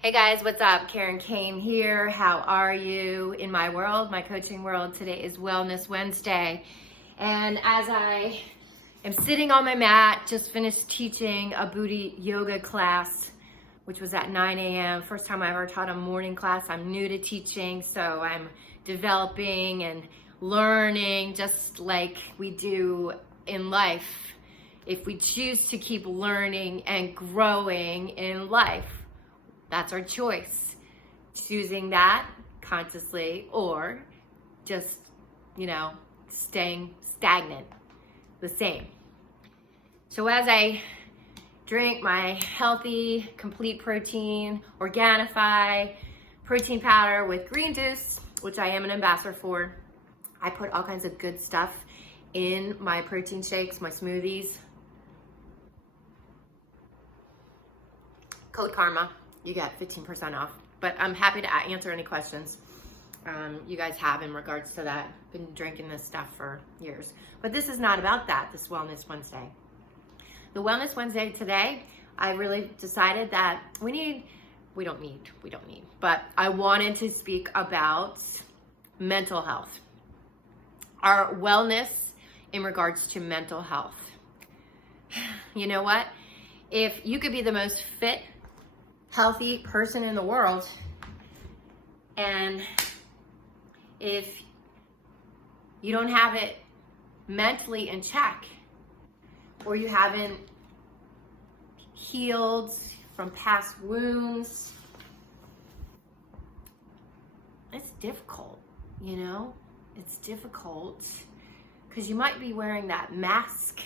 Hey guys, what's up? Karen Kane here. How are you? In my world, my coaching world, today is Wellness Wednesday. And as I am sitting on my mat, just finished teaching a booty yoga class, which was at 9 a.m. First time I ever taught a morning class. I'm new to teaching, so I'm developing and learning just like we do in life. If we choose to keep learning and growing in life, that's our choice. Choosing that consciously or just, staying stagnant, the same. So as I drink my healthy, complete protein, Organifi protein powder with green juice, which I am an ambassador for, I put all kinds of good stuff in my protein shakes, my smoothies. Code Karma. You get 15% off. But I'm happy to answer any questions you guys have in regards to that. Been drinking this stuff for years. But this is not about that, this Wellness Wednesday. The Wellness Wednesday today, I really decided that we don't need, but I wanted to speak about mental health. Our wellness in regards to mental health. You know what? If you could be the most fit, healthy person in the world, and if you don't have it mentally in check, or you haven't healed from past wounds, it's difficult, it's difficult because you might be wearing that mask,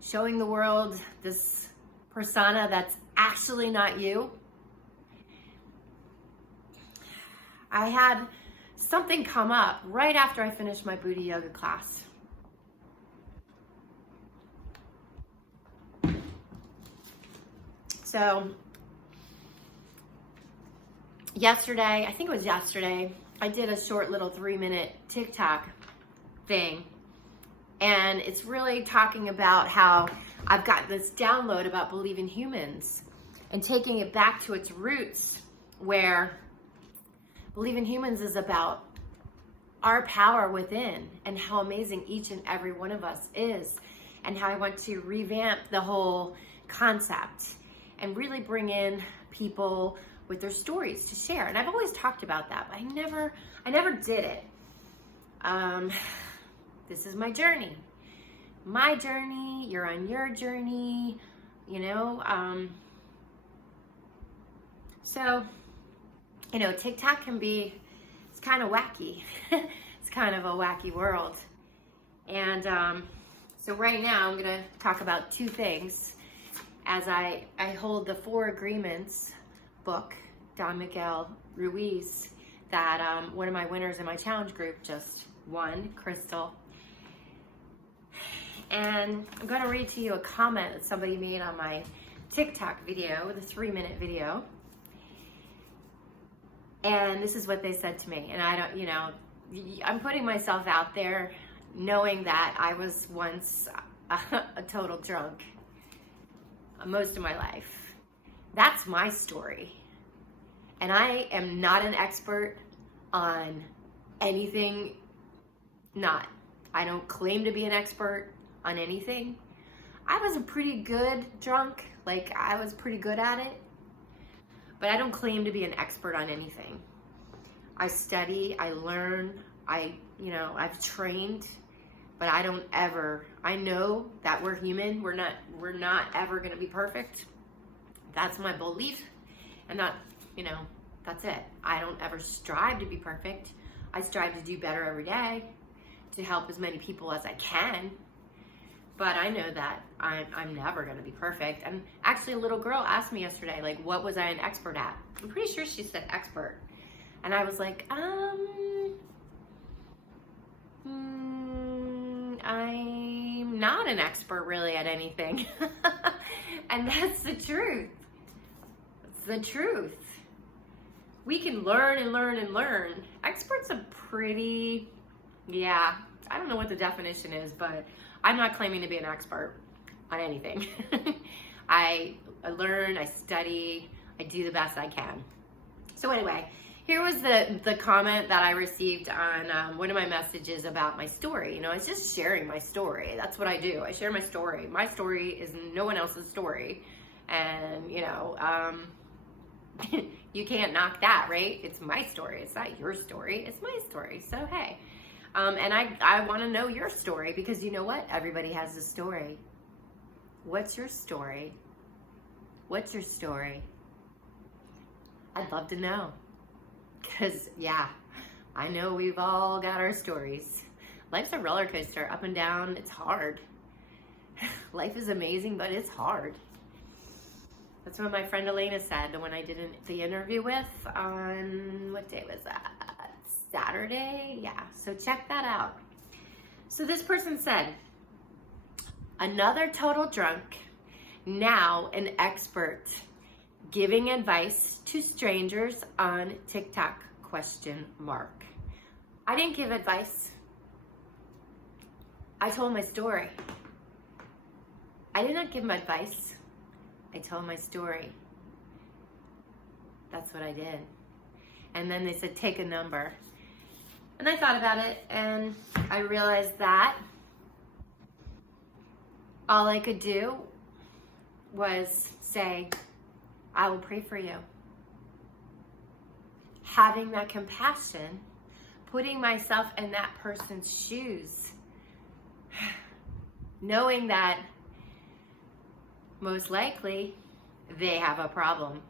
showing the world this persona that's actually not you. I had something come up right after I finished my booty yoga class. So yesterday, I think it was yesterday, I did a short little 3-minute TikTok thing. And it's really talking about how I've got this download about believing humans and taking it back to its roots, where believing humans is about our power within and how amazing each and every one of us is, and how I want to revamp the whole concept and really bring in people with their stories to share. And I've always talked about that, but I never did it. This is my journey. My journey, you're on your journey, So, TikTok can be, it's kind of wacky. It's kind of a wacky world. And so right now I'm going to talk about two things as I hold the 4 Agreements book, Don Miguel Ruiz, that one of my winners in my challenge group just won, Crystal. And I'm going to read to you a comment that somebody made on my TikTok video, the 3-minute video. And this is what they said to me. And I don't, I'm putting myself out there knowing that I was once a total drunk most of my life. That's my story. And I am not an expert on anything, I don't claim to be an expert on anything. I was a pretty good drunk, I was pretty good at it, but I don't claim to be an expert on anything. I study, I learn, I've trained, but I know that we're human, we're not ever gonna be perfect. That's my belief, and that's it. I don't ever strive to be perfect. I strive to do better every day, to help as many people as I can. But I know that I'm never going to be perfect. And actually, a little girl asked me yesterday, what was I an expert at? I'm pretty sure she said expert. And I was like, I'm not an expert really at anything. And that's the truth. It's the truth. We can learn and learn and learn. Experts are pretty, I don't know what the definition is, but I'm not claiming to be an expert on anything. I learn, I study, I do the best I can. So anyway, here was the comment that I received on one of my messages about my story. You know, I was just sharing my story. That's what I do. I share my story. My story is no one else's story. And, you know, you can't knock that, right? It's my story. It's not your story. It's my story. So, hey. And I want to know your story, because you know what? Everybody has a story. What's your story? What's your story? I'd love to know. Because, yeah, I know we've all got our stories. Life's a roller coaster, up and down. It's hard. Life is amazing, but it's hard. That's what my friend Elena said when I did the interview with on, what day was that? Saturday? Yeah, so check that out. So this person said, another total drunk, now an expert, giving advice to strangers on TikTok, ? I didn't give advice. I told my story. I did not give my advice. I told my story. That's what I did. And then they said, take a number. And I thought about it, and I realized that all I could do was say, I will pray for you. Having that compassion, putting myself in that person's shoes, knowing that most likely they have a problem.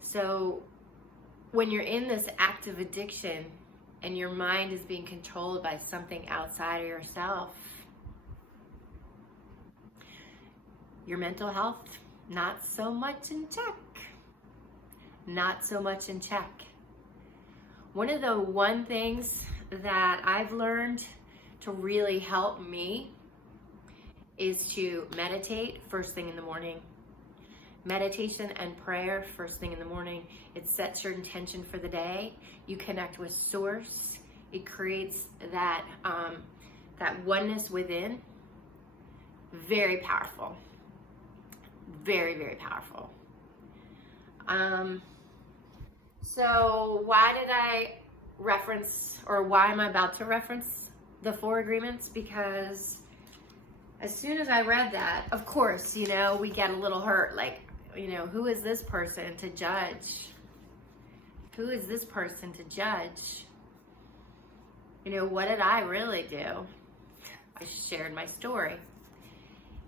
So when you're in this active addiction and your mind is being controlled by something outside of yourself, your mental health, not so much in check. Not so much in check. One of the one things that I've learned to really help me is to meditate first thing in the morning. Meditation and prayer first thing in the morning. It sets your intention for the day. You connect with source. It creates that oneness within. Very powerful. Very, very powerful. So why did I reference, or why am I about to reference the 4 agreements? Because as soon as I read that, of course, you know, we get a little hurt. Like, you know, who is this person to judge? Who is this person to judge? You know, what did I really do? I shared my story.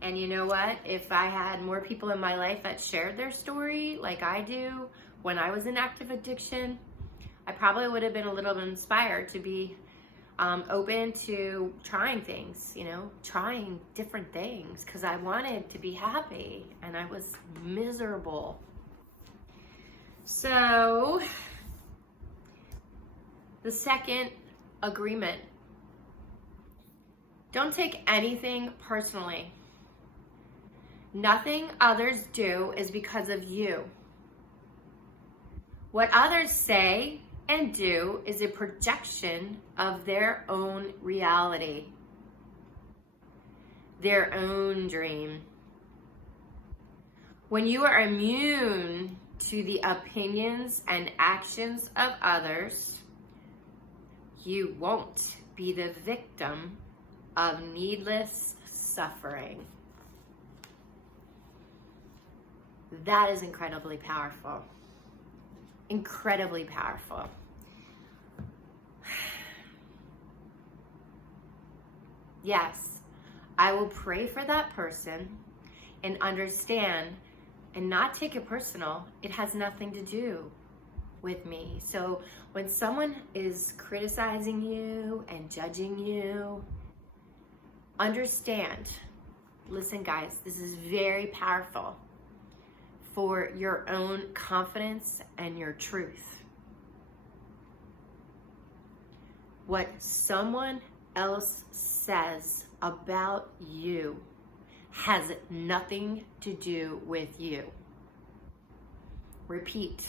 And you know what? If I had more people in my life that shared their story like I do when I was in active addiction, I probably would have been a little bit inspired to be open to trying things, you know, trying different things, because I wanted to be happy and I was miserable. So the second agreement, don't take anything personally. Nothing others do is because of you. What others say and do is a projection of their own reality, their own dream. When you are immune to the opinions and actions of others, you won't be the victim of needless suffering. That is incredibly powerful. Incredibly powerful. Yes, I will pray for that person and understand and not take it personal. It has nothing to do with me. So when someone is criticizing you and judging you, understand. Listen, guys, this is very powerful for your own confidence and your truth. What someone else says about you has nothing to do with you. Repeat.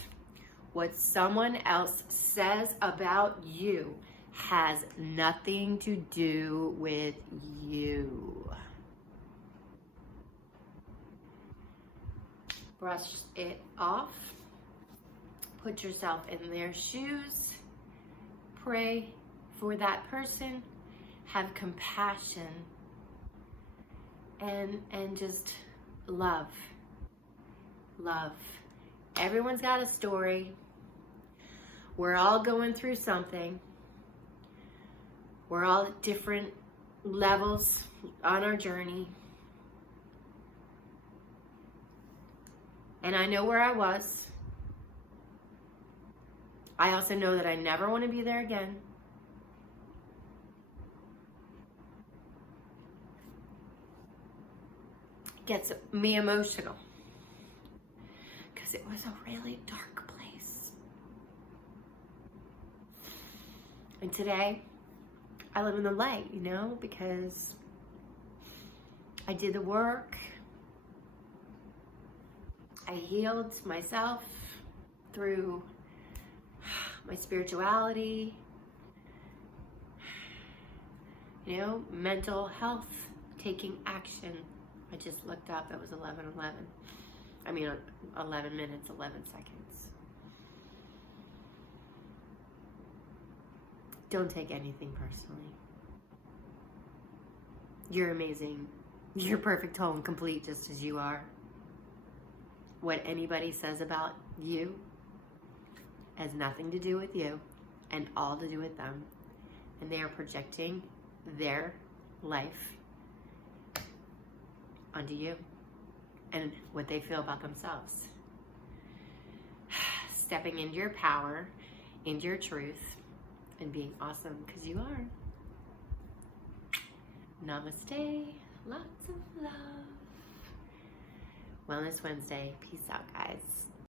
What someone else says about you has nothing to do with you. brush it off. Put yourself in their shoes. Pray for that person. Have compassion. And just love. Love. Everyone's got a story. We're all going through something. We're all at different levels on our journey. And I know where I was. I also know that I never want to be there again. Gets me emotional because it was a really dark place. And today, I live in the light, you know, because I did the work. I healed myself through my spirituality, you know, mental health, taking action. I just looked up, it was 11:11. I mean, 11 minutes, 11 seconds. Don't take anything personally. You're amazing. You're perfect, whole, and complete just as you are. What anybody says about you has nothing to do with you and all to do with them. And they are projecting their life onto you and what they feel about themselves. Stepping into your power, into your truth, and being awesome because you are. Namaste. Lots of love. Wellness Wednesday. Peace out, guys.